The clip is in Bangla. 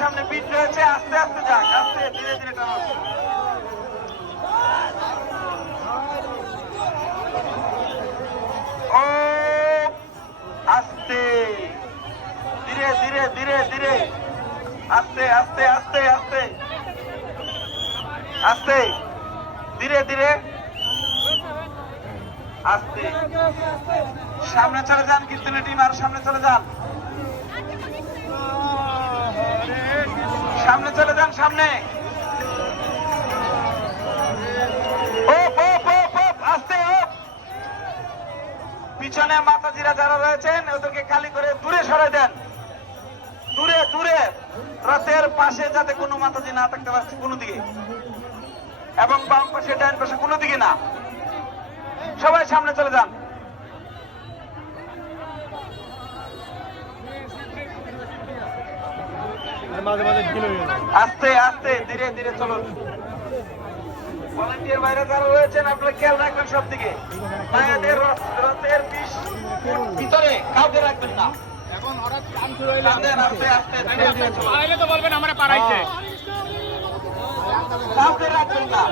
সামনে পিঠ রয়েছে, আস্তে আস্তে যাক, আস্তে ধীরে ধীরে টানো। ও আস্তে ধীরে ধীরে ধীরে ধীরে আস্তে আস্তে আস্তে আস্তে আস্তে ধীরে ধীরে আস্তে সামনে চলে যান। কীর্তনের টিম আর সামনে চলে যান, সামনে চলে যান, সামনে। আস্তে পিছনে মাতাজিরা যারা রয়েছেন ওদেরকে খালি করে দূরে সরে দেন, দূরে দূরে, রথের পাশে যাতে কোনো মাতাজি না থাকতে পারছে কোনো দিকে, এবং বাম পাশে ডান পাশে কোনো দিকে না, সবাই সামনে চলে যান। আস্তে আস্তে ধীরে ধীরে চলুন। ভলান্টিয়ার বাইরে যারা রয়েছেন আপনারা খেয়াল রাখবেন সব দিকে, মায়েদের রথের ভিতরে কাউকে রাখবেন না। এখন হঠাৎ কাম শুরু হইলো, আস্তে আস্তে আইলে তো বলবেন আমরা পারাইছে, কাউকে রাখবেন না।